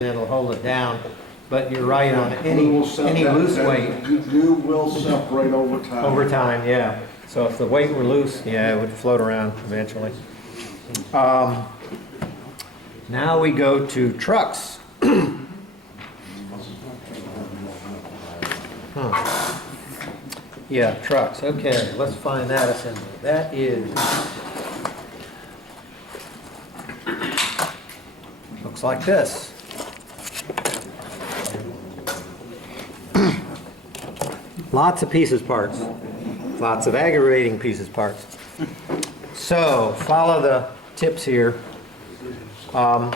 it'll hold it down. But you're right on any loose weight. Glue will separate over time. Over time, yeah. So if the weight were loose, yeah, it would float around eventually. Now we go to trucks. Yeah, trucks. Okay, let's find that assembly. That is, looks like this. Lots of pieces parts. Lots of aggravating pieces parts. So, follow the tips here. The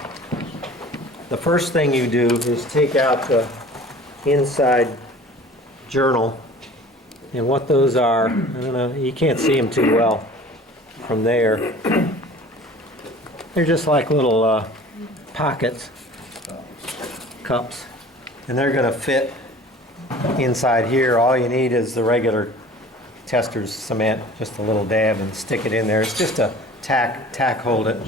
first thing you do is take out the inside journal. And what those are, I don't know, you can't see them too well from there. They're just like little pockets, cups, and they're going to fit inside here. All you need is the regular tester's cement, just a little dab, and stick it in there. It's just a tack hold it,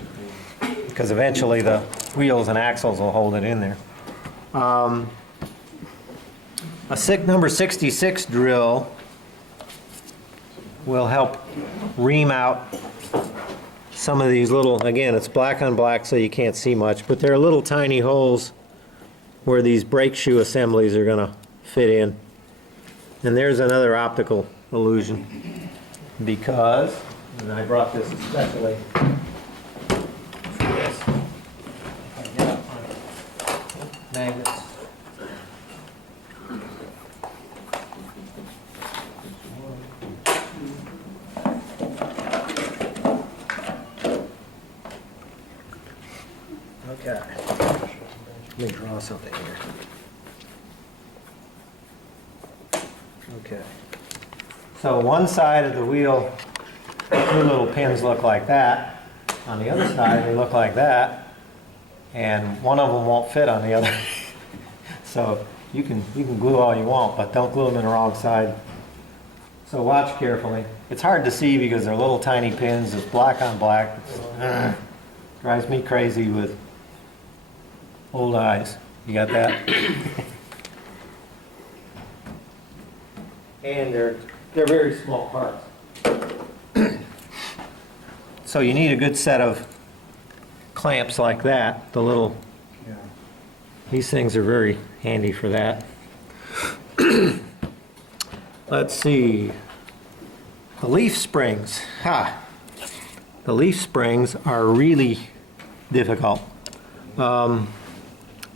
because eventually the wheels and axles will hold it in there. A number 66 drill will help ream out some of these little, again, it's black on black so you can't see much, but there are little tiny holes where these brake shoe assemblies are going to fit in. And there's another optical illusion, because, and I brought this especially for this, if I get up my magnets. Okay, let me draw something here. Okay, so one side of the wheel, two little pins look like that. On the other side, they look like that, and one of them won't fit on the other. So you can glue all you want, but don't glue them in the wrong side. So watch carefully. It's hard to see because they're little tiny pins. It's black on black. Drives me crazy with old eyes. You got that? And they're very small parts. So you need a good set of clamps like that. The little, these things are very handy for that. Let's see. The leaf springs. The leaf springs are really difficult.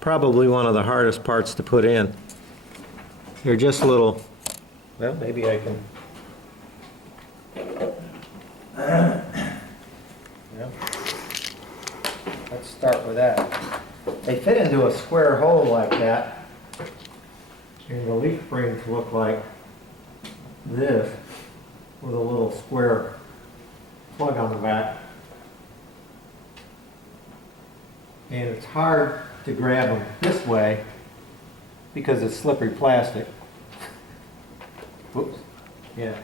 Probably one of the hardest parts to put in. They're just little, well, maybe I can. Yeah. Let's start with that. They fit into a square hole like that. And the leaf springs look like this with a little square plug on the back. And it's hard to grab them this way because it's slippery plastic. Whoops. Yeah.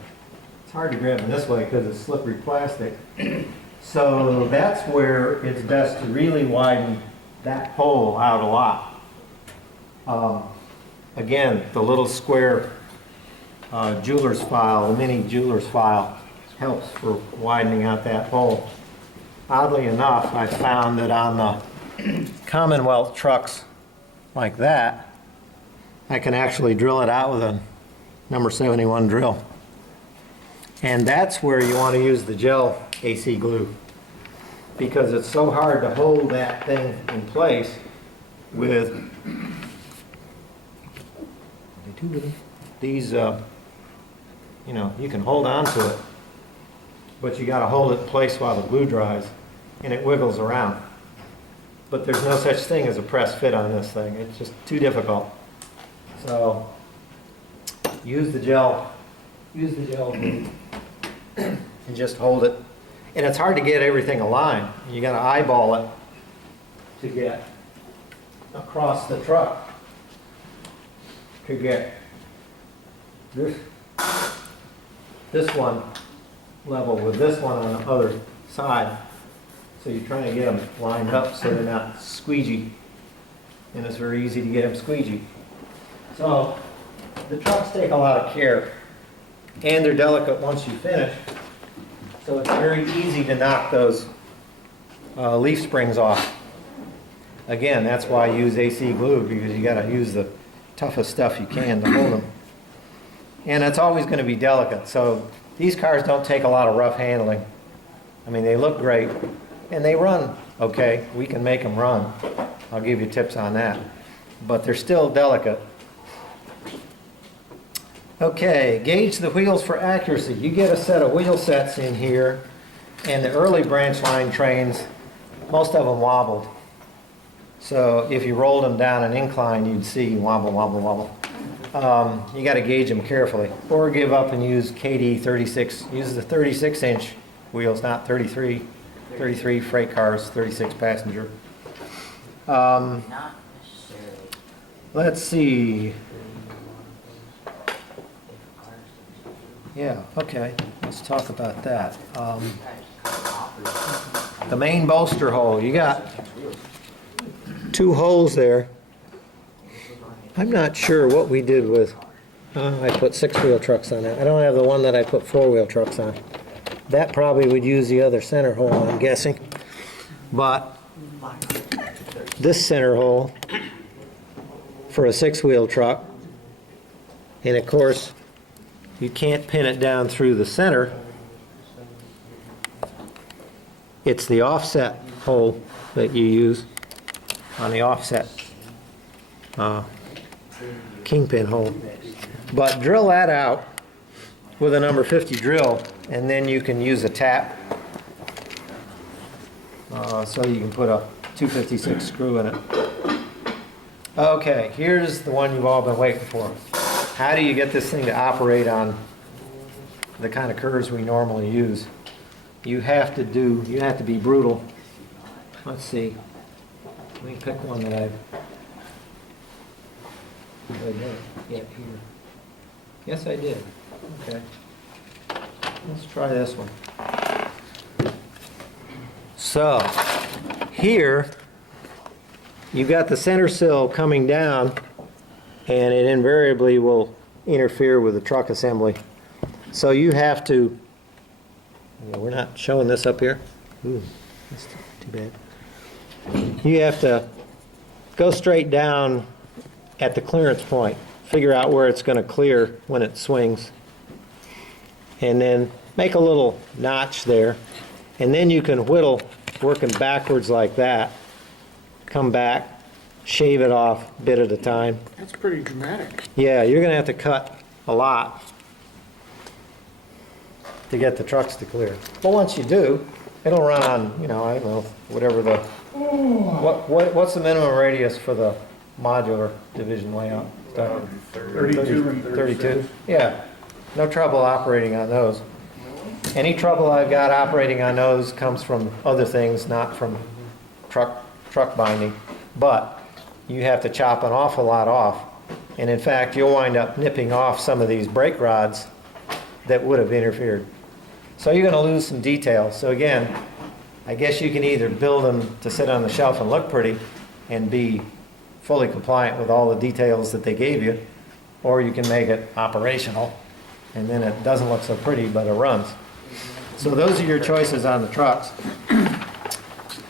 It's hard to grab them this way because it's slippery plastic. So that's where it's best to really widen that hole out a lot. Again, the little square jeweler's file, the mini jeweler's file, helps for widening out that hole. Oddly enough, I found that on the Commonwealth trucks like that, I can actually drill it out with a number 71 drill. And that's where you want to use the gel AC glue, because it's so hard to hold that thing in place with these, you know, you can hold on to it, but you got to hold it in place while the glue dries, and it wiggles around. But there's no such thing as a press fit on this thing. It's just too difficult. So use the gel glue and just hold it. And it's hard to get everything aligned. You got to eyeball it to get across the truck to get this one level with this one on the other side. So you're trying to get them lined up so they're not squeegee. and it's very easy to get them squeegee. So the trucks take a lot of care, and they're delicate once you finish. So it's very easy to knock those leaf springs off. Again, that's why I use AC glue, because you got to use the toughest stuff you can to hold them. And it's always going to be delicate. So these cars don't take a lot of rough handling. I mean, they look great, and they run okay. We can make them run. I'll give you tips on that. But they're still delicate. Okay, gauge the wheels for accuracy. You get a set of wheel sets in here, and the early branch line trains, most of them wobbled. So if you rolled them down an incline, you'd see wobble, wobble, wobble. You got to gauge them carefully, or give up and use KD 36. Use the 36-inch wheels, not 33. 33 freight cars, 36 passenger. Not necessarily. Let's see. Yeah, okay. Let's talk about that. The main bolster hole. You got 2 holes there. I'm not sure what we did with, I put 6-wheel trucks on that. I don't have the one that I put 4-wheel trucks on. That probably would use the other center hole, I'm guessing. But this center hole for a 6-wheel truck, and of course, you can't pin it down through the center. It's the offset hole that you use on the offset kingpin hole. But drill that out with a number 50 drill, and then you can use a tap so you can put a 256 screw in it. Okay, here's the one you've all been waiting for. How do you get this thing to operate on the kind of curves we normally use? You have to be brutal. Let's see. Let me pick one that I didn't get here. Yes, I did. Okay. Let's try this one. So, here, you've got the center sill coming down, and it invariably will interfere with the truck assembly. So you have to, we're not showing this up here. Ooh, that's too bad. You have to go straight down at the clearance point, figure out where it's going to clear when it swings, and then make a little notch there, and then you can whittle working backwards like that, come back, shave it off bit at a time. That's pretty dramatic. Yeah, you're going to have to cut a lot to get the trucks to clear. But once you do, it'll run on, I don't know, whatever the, what's the minimum radius for the modular division layout? 32 and 32? Yeah, no trouble operating on those. Any trouble I've got operating on those comes from other things, not from truck binding. But you have to chop an awful lot off. And in fact, you'll wind up nipping off some of these brake rods that would have interfered. So you're going to lose some detail. So again, I guess you can either build them to sit on the shelf and look pretty and be fully compliant with all the details that they gave you, or you can make it operational, and then it doesn't look so pretty, but it runs. So those are your choices on the trucks.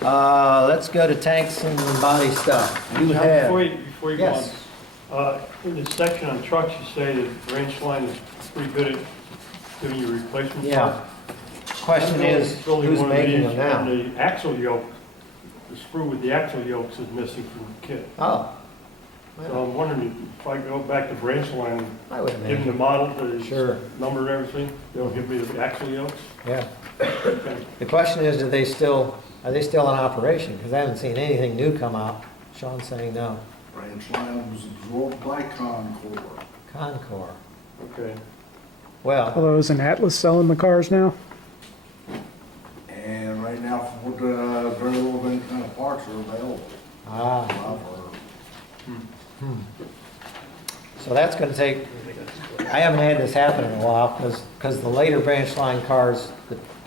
Let's go to tanks and body stuff. You Now, have, before you go yes. on, in the section on trucks, you say that branch line is pretty good at giving you replacement Yeah. parts. Question is, Building who's one of making these, them now? and the axle yoke, the screw with the axle yokes is missing from the kit. Oh, So I'm wondering if I go back to branch line, I would give them the imagine. model, the Sure. number and everything, they'll give me the axle yokes. Yeah. Okay. The question is, are they still in operation? Because I haven't seen anything new come out. Sean's saying no. Branch line was absorbed by Concord. Concord. Okay. Well, Although isn't Atlas selling the cars now? And right now, Ford, very little of any kind of parts are available. ah, I've heard. so that's going to take, I haven't had this happen in a while because the later branch line cars,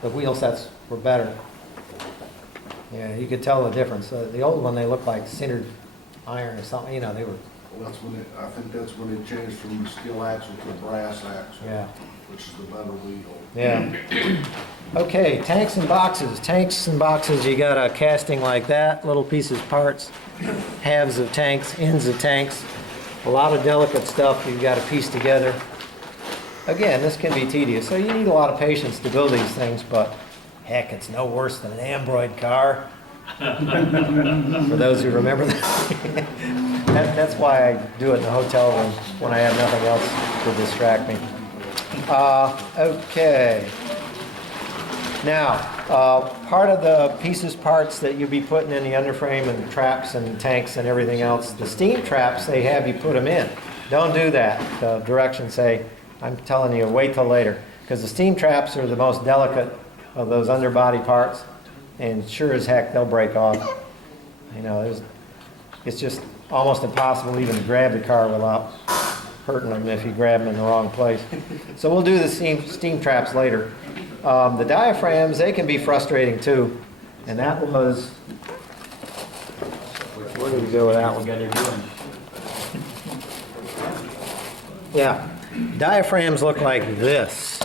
the wheel sets were better. Yeah, you could tell the difference. The old one, they looked like sintered iron or something, you know, they were, Well, that's when it, I think that's when it changed from the steel axle to brass axle. yeah. Which is the better wheel. Yeah. Okay, tanks and boxes. Tanks and boxes, you got a casting like that, little pieces, parts, halves of tanks, ends of tanks. A lot of delicate stuff you've got to piece together. Again, this can be tedious, so you need a lot of patience to build these things, but heck, it's no worse than an Ambroid car. For those who remember that. That's why I do it in the hotel room when I have nothing else to distract me. Okay. Now, part of the pieces, parts that you'll be putting in the underframe and traps and tanks and everything else, the steam traps, they have you put them in. Don't do that. The directions say, I'm telling you, wait till later. Because the steam traps are the most delicate of those underbody parts, and sure as heck, they'll break off. You know, it's just almost impossible even to grab the car without hurting them if you grab them in the wrong place. So we'll do the steam traps later. The diaphragms, they can be frustrating too. And that was, where did we go with that one? Yeah, diaphragms look like this.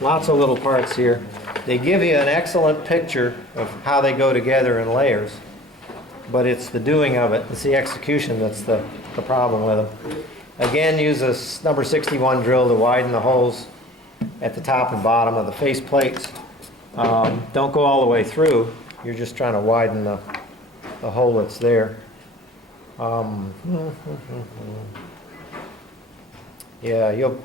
Lots of little parts here. They give you an excellent picture of how they go together in layers, but it's the doing of it, it's the execution that's the problem with them. Again, use a number 61 drill to widen the holes at the top and bottom of the face plates. Don't go all the way through, you're just trying to widen the hole that's there. Yeah, you'll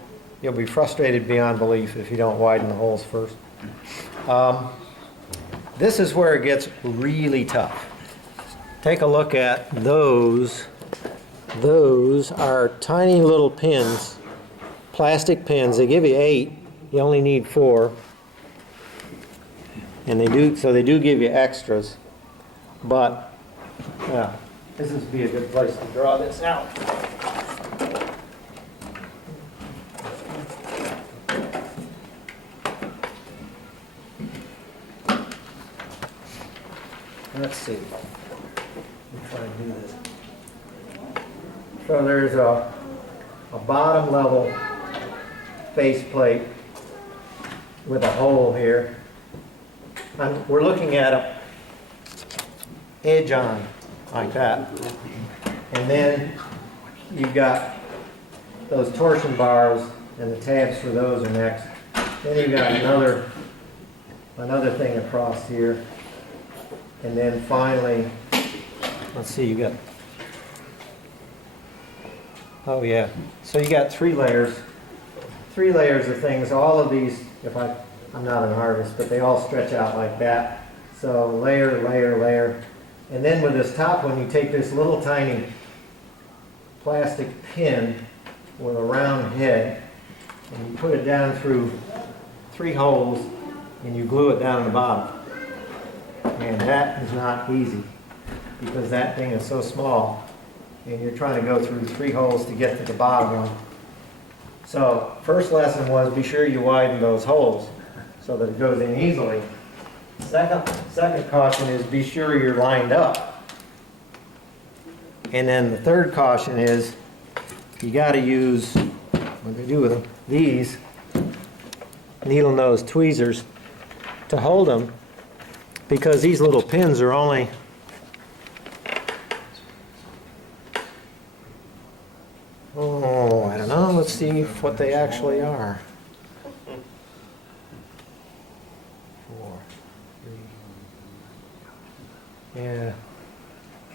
be frustrated beyond belief if you don't widen the holes first. This is where it gets really tough. Take a look at those. Those are tiny little pins, plastic pins. They give you 8. You only need 4. And they do give you extras. But yeah, this would be a good place to draw this out. Let's see. Let me try to do this. So there's a bottom level face plate with a hole here. And we're looking at a edge on like that. And then you've got those torsion bars, and the tabs for those are next. Then you've got another thing across here. And then finally, let's see, you got, oh yeah, so you got 3 layers of things. All of these, I'm not an artist, but they all stretch out like that. So layer, layer, layer. And then with this top one, you take this little tiny plastic pin with a round head, and you put it down through 3 holes, and you glue it down in the bottom. And that is not easy, because that thing is so small, and you're trying to go through 3 holes to get to the bottom one. So first lesson was be sure you widen those holes so that it goes in easily. Second caution is be sure you're lined up. And then the third caution is you got to use, what do they do with them? These needle nose tweezers to hold them, because these little pins are only I don't know, let's see what they actually are. 4, 3. Yeah,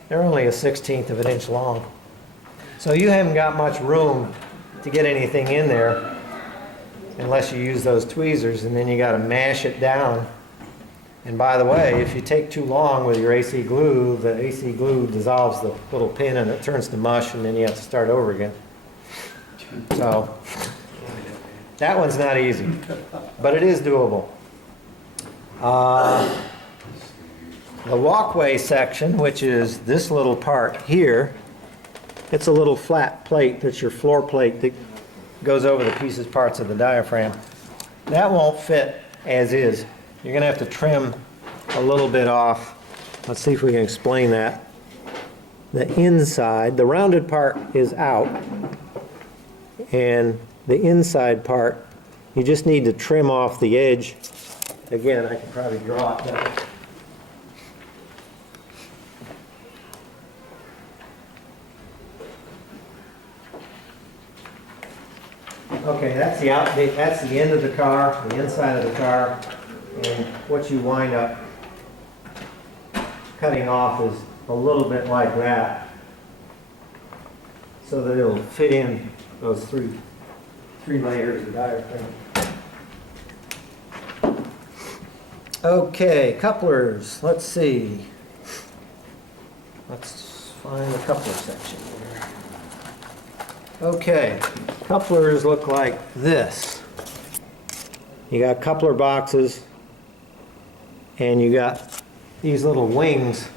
they're only a 1/16 of an inch long. So you haven't got much room to get anything in there unless you use those tweezers, and then you got to mash it down. And by the way, if you take too long with your AC glue, the AC glue dissolves the little pin and it turns to mush, and then you have to start over again. So that one's not easy, but it is doable. The walkway section, which is this little part here, it's a little flat plate that's your floor plate that goes over the pieces, parts of the diaphragm. That won't fit as is. You're going to have to trim a little bit off let's see if we can explain that. The inside, the rounded part is out, and the inside part, you just need to trim off the edge. Again, I can probably draw it better. Okay, that's the that's the end of the car, the inside of the car, and what you wind up cutting off is a little bit like that, so that it'll fit in those three layers of diaphragm. Okay, couplers, let's see. Let's find the coupler section here. Okay, couplers look like this. You got coupler boxes, and you got these little wings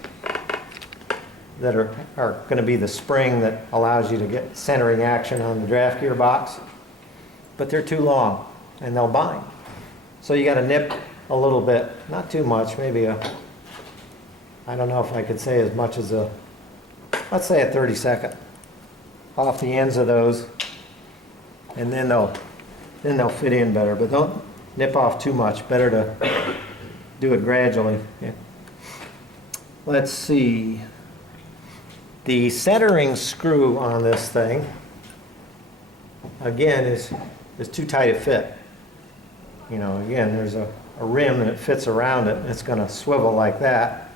that are going to be the spring that allows you to get centering action on the draft gear box. But they're too long, and they'll bind. So you got to nip a little bit, not too much, maybe I don't know if I could say as much as let's say a 30-second off the ends of those, and then they'll fit in better. But don't nip off too much. Better to do it gradually. Yeah. Let's see. The centering screw on this thing, again, is too tight a fit. You know, again, there's a rim that fits around it, and it's going to swivel like that.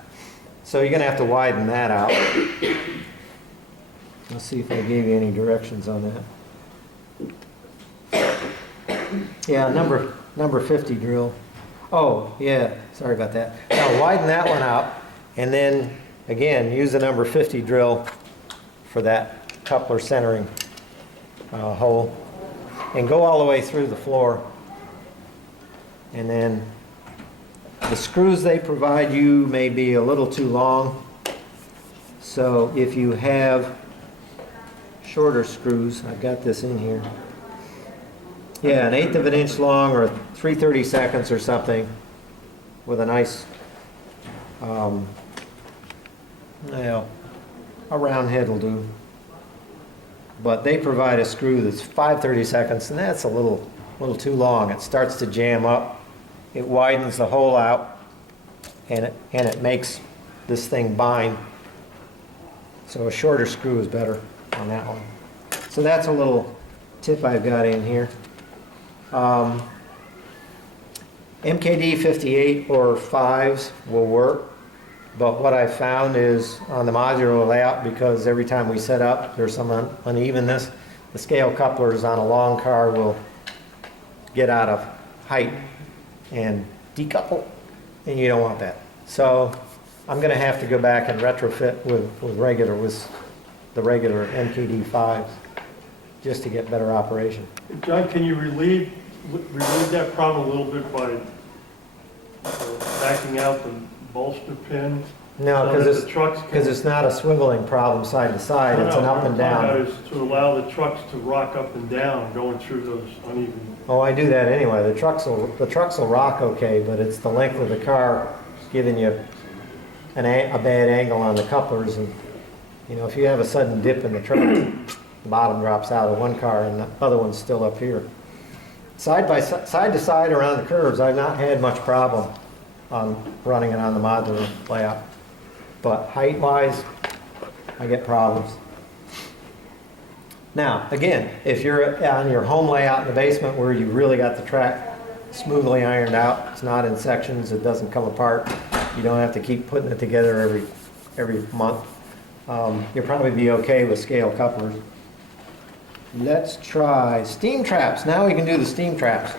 So you're going to have to widen that out. Let's see if I gave you any directions on that. Yeah, number 50 drill. Oh, yeah, sorry about that. Now widen that one out, and then, again, use the number 50 drill for that coupler centering hole. And go all the way through the floor. And then the screws they provide you may be a little too long. So if you have shorter screws, I've got this in here. Yeah, 1/8 of an inch long or 3/32 or something with a nice, well, a round head will do. But they provide a screw that's 5/32, and that's a little too long. It starts to jam up. It widens the hole out, and it makes this thing bind. So a shorter screw is better on that one. So that's a little tip I've got in here. MKD 58 or 5s will work, but what I found is on the modular layout, because every time we set up there's some unevenness, the scale couplers on a long car will get out of height and decouple, and you don't want that. So I'm going to have to go back and retrofit with the regular MKD 5s just to get better operation. John, can you relieve that problem a little bit by backing out the bolster pin? No, so because that the trucks can- it's not a swiveling problem side to side, it's an up and down. What I'm talking about is to allow the trucks to rock up and down going through those uneven. Oh, I do that anyway. The trucks will rock okay, but it's the length of the car giving you a bad angle on the couplers. And you know, if you have a sudden dip in the truck, the bottom drops out of one car and the other one's still up here. Side to side around the curves, I've not had much problem on running it on the modular layout. But height-wise, I get problems. Now, again, if you're on your home layout in the basement where you really got the track smoothly ironed out, it's not in sections, it doesn't come apart, you don't have to keep putting it together every month, you'll probably be okay with scale couplers. Let's try steam traps. Now we can do the steam traps.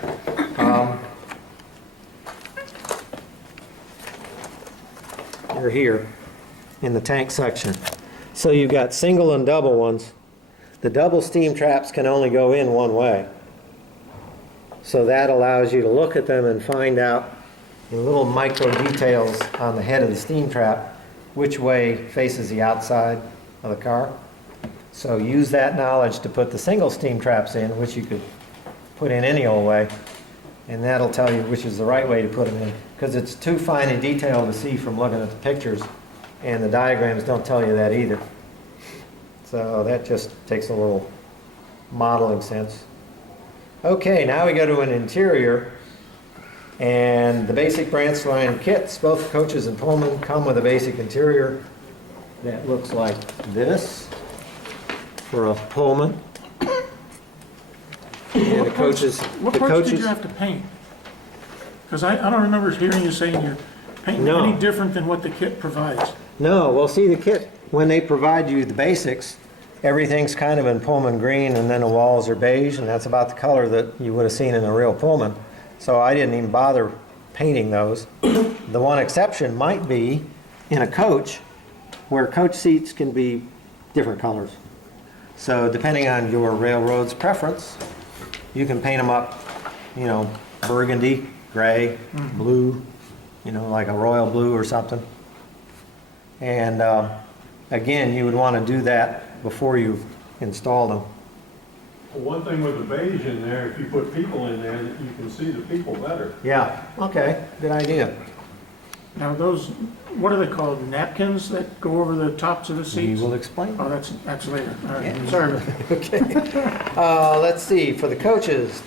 They're here in the tank section. So you've got single and double ones. The double steam traps can only go in one way. So that allows you to look at them and find out in little micro details on the head of the steam trap which way faces the outside of the car. So use that knowledge to put the single steam traps in, which you could put in any old way, and that'll tell you which is the right way to put them in, because it's too fine a detail to see from looking at the pictures. And the diagrams don't tell you that either. So that just takes a little modeling sense. Okay, now we go to an interior. And the basic branch line kits, both coaches and Pullman, come with a basic interior that looks like this for a Pullman. And the coaches, What the parts did coaches, you have to paint? Because I don't remember hearing you saying you're painting No. any different than what the kit provides. no, well, see, the kit, when they provide you the basics, everything's kind of in Pullman green, and then the walls are beige, and that's about the color that you would have seen in a real Pullman. So I didn't even bother painting those. The one exception might be in a coach, where coach seats can be different colors. So depending on your railroad's preference, you can paint them up, you know, burgundy, gray, blue, you know, like a royal blue or something. And again, you would want to do that before you install them. Well, one thing with the beige in there, if you put people in there, you can see the people better. Yeah, okay, good idea. Now those, what are they called, napkins that go over the tops of the We seats? will explain. Oh, that's later. All right, Yeah. sorry. Okay. Let's see, for the coaches,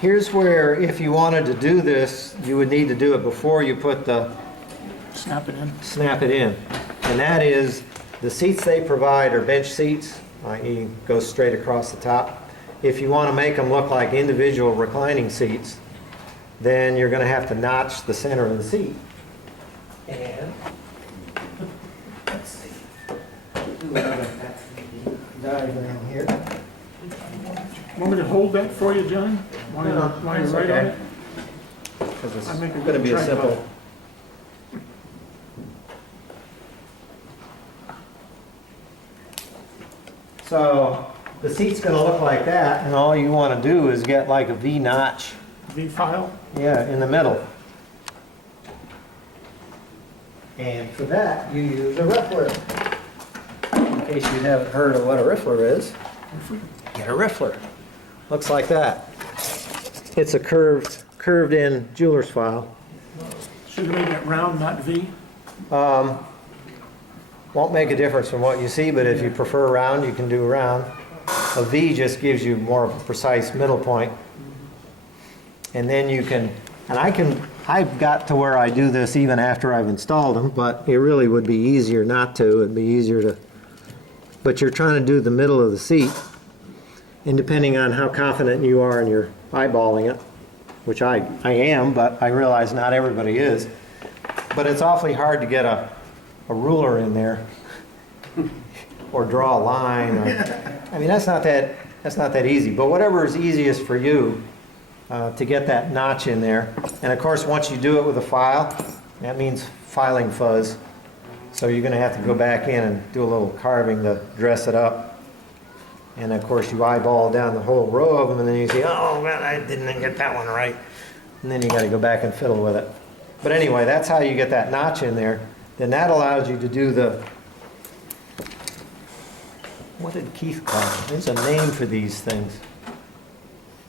here's where if you wanted to do this, you would need to do it before you put the Snap it in. snap it in. And that is, the seats they provide are bench seats, i.e. goes straight across the top. If you want to make them look like individual reclining seats, then you're going to have to notch the center of the seat. And, let's see. Diagram here. Want me to hold that for you, John? While you're That's right on okay. it? Because it's I make a going to good be a tripod. simple. So the seat's going to look like that, and all you want to do is get like a V notch, V-file? yeah, in the middle. And for that, you use a riffler. In case you haven't heard of what a riffler is, get a riffler. Looks like that. It's a curved in jeweler's file. Should have made that round, not V? Won't make a difference from what you see, but if you prefer round, you can do round. A V just gives you more of a precise middle point. And then you can, and I've got to where I do this even after I've installed them, but it really would be easier not to. It'd be easier to, but you're trying to do the middle of the seat. And depending on how confident you are in your eyeballing it, which I am, but I realize not everybody is. But it's awfully hard to get a ruler in there or draw a line. I mean, that's not that easy. But whatever is easiest for you to get that notch in there. And of course, once you do it with a file, that means filing fuzz. So you're going to have to go back in and do a little carving to dress it up. And of course, you eyeball down the whole row of them, and then you say, oh, well, I didn't get that one right. And then you got to go back and fiddle with it. But anyway, that's how you get that notch in there. Then that allows you to do the, what did Keith call it? There's a name for these things.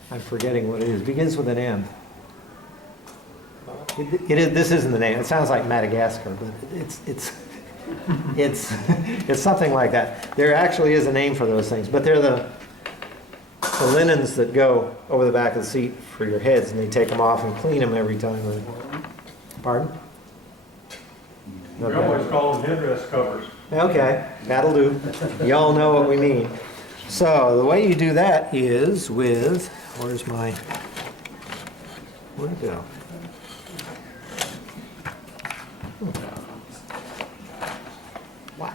I'm forgetting what it is. It begins with an M. This isn't the name. It sounds like Madagascar, but it's something like that. There actually is a name for those things, but they're the linens that go over the back of the seat for your heads, and they take them off and clean them every time. Pardon? We always call them headrest covers. Okay, that'll do. Y'all know what we mean. So the way you do that is with, where'd it go? What?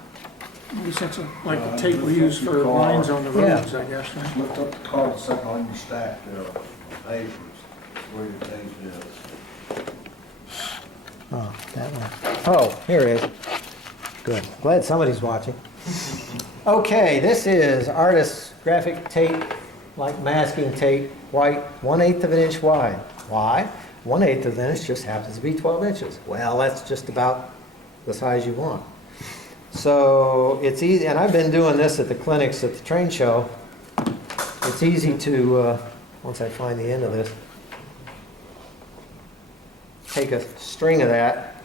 Maybe that's like the tape we use for lines on the roads, I guess, right? Lift up the card second on your stack there, papers, where your tape is. Oh, that one. Oh, here it is. Good. Glad somebody's watching. Okay, this is artist's graphic tape, like masking tape, white, 1/8 of an inch wide. Why? 1/8 of an inch just happens to be 12 inches. Well, that's just about the size you want. So it's easy, and I've been doing this at the clinics at the train show. It's easy to, once I find the end of this, take a string of that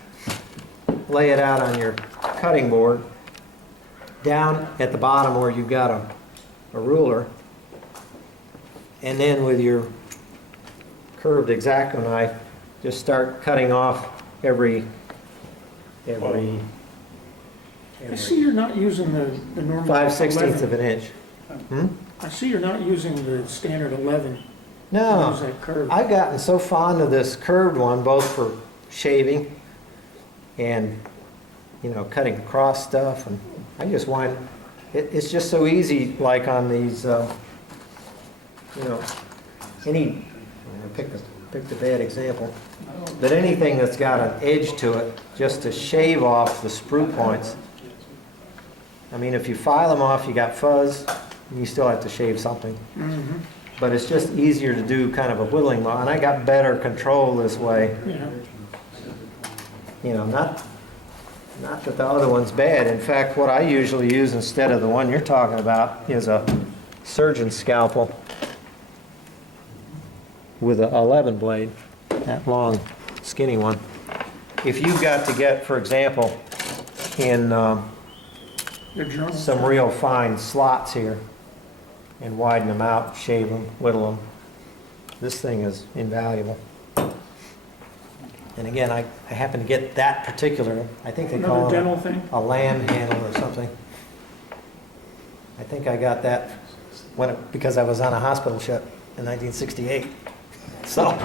lay it out on your cutting board, down at the bottom where you've got a ruler, and then with your curved X-Acto knife, just start cutting off every I see you're not using the normal 5/16 of 11. an inch. Hmm? I see you're not using the standard 11. You No. use that curve. I've gotten so fond of this curved one, both for shaving and, cutting across stuff, and I just wind, it's just so easy, like on these, any, I picked a bad example, but anything that's got an edge to it, just to shave off the sprue points. I mean, if you file them off, you got fuzz, and you still have to shave something. Mhm. But it's just easier to do kind of a whittling mow, and I got better control this way. Yeah. Not that the other one's bad. In fact, what I usually use instead of the one you're talking about is a surgeon's scalpel with a 11 blade, that long, skinny one. If you've got to get, for example, in Your journal. some real fine slots here and widen them out, shave them, whittle them, this thing is invaluable. And again, I happen to get that particular, I think they call Another it dental thing? a lamb handle or something. I think I got that because I was on a hospital ship in 1968. So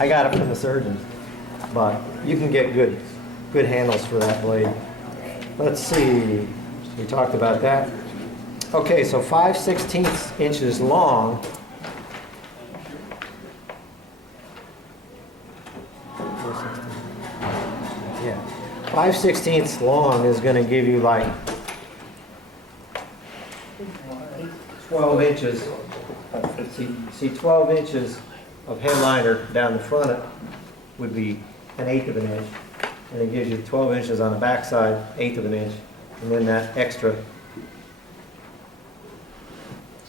I got it from the surgeon. But you can get good handles for that blade. Let's see, we talked about that. Okay, so 5/16 inches long. Yeah, 5/16 long is going to give you like 12 inches. See, 12 inches of headliner down the front would be 1/8 of an inch, and it gives you 12 inches on the backside, 1/8 of an inch, and then that extra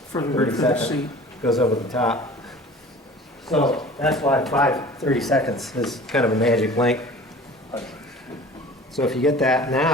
For the 30 width of the seconds seat. goes over the top. So that's why 5/30 is kind of a magic length. So if you get that now,